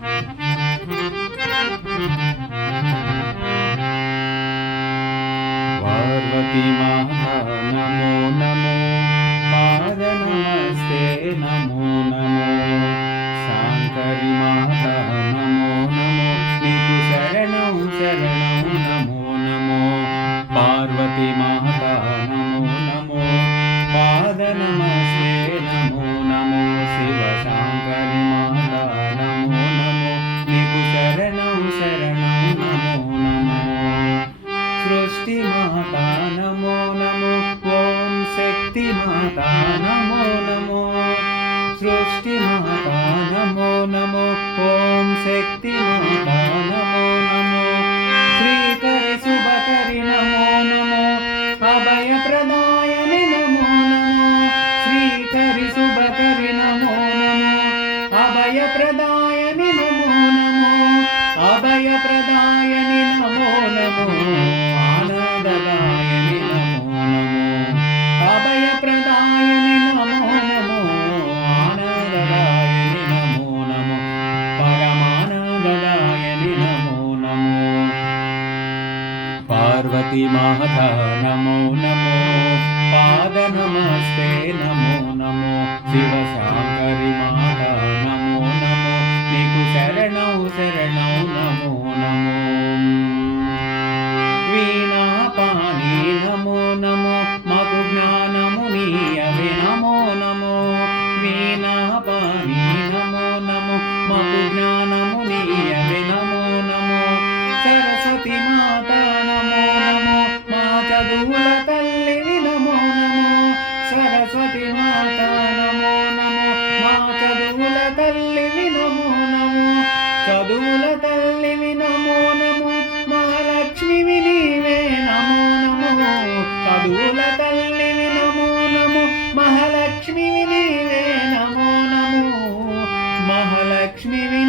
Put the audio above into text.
पार्वती माता नमो नमो, पाद नमस्ते नमो नमो, शांकरी माता नमो नमो, नीकु शरणं शरणं नमो नमो, पार्वती माता नमो नमो, पाद नमस्ते नमो नमो, शिव शांकरी माता नमो नमो, नीकु शरणं शरणं नमो नमो, सृष्टि माता नमो नमो, ओम शक्ति माता नमो नमो, सृष्टि माता नमो नमो, ओम शक्ति माता नमो नमो, श्रीकरि शुभकरि नमो नमो, अभय प्रदायनि नमो नमो, श्रीकरि शुभकरि नमो नमो, अभय प्रदायनि नमो नमो, अभय प्रदायनि नमो नमो, आनंददायनि नमो नमो, अभय प्रदायनि नमो नमो, आनंददायनि नमो नमो, परमानंददायनि नमो नमो, पार्वती माता नमो नमो, पाद नमस्ते नमो नमो, शिव शांकरी माता नमो नमो, नीकु शरणं शरणं नमो नमो, वीणा पानी नमो नमो, माकु ज्ञानमुनीयवे नमो नमो, वीणा पानी नमो नमो, माकु ज्ञानमुनीयवे नमो नमो, सरस्वती माता नमो नमो, मा चदुవుల తల్లివి నమో నమో, सरस्वती माता नमो नमो, మా చదువుల తల్లివి నమో నమో, చదువుల తల్లివి నమో నమో, మహాలక్ష్మివి నీవే నమో నమో, చదువుల తల్లివి నమో నమో, మహాలక్ష్మివి నీవే నమో నమో, మహాలక్ష్మివి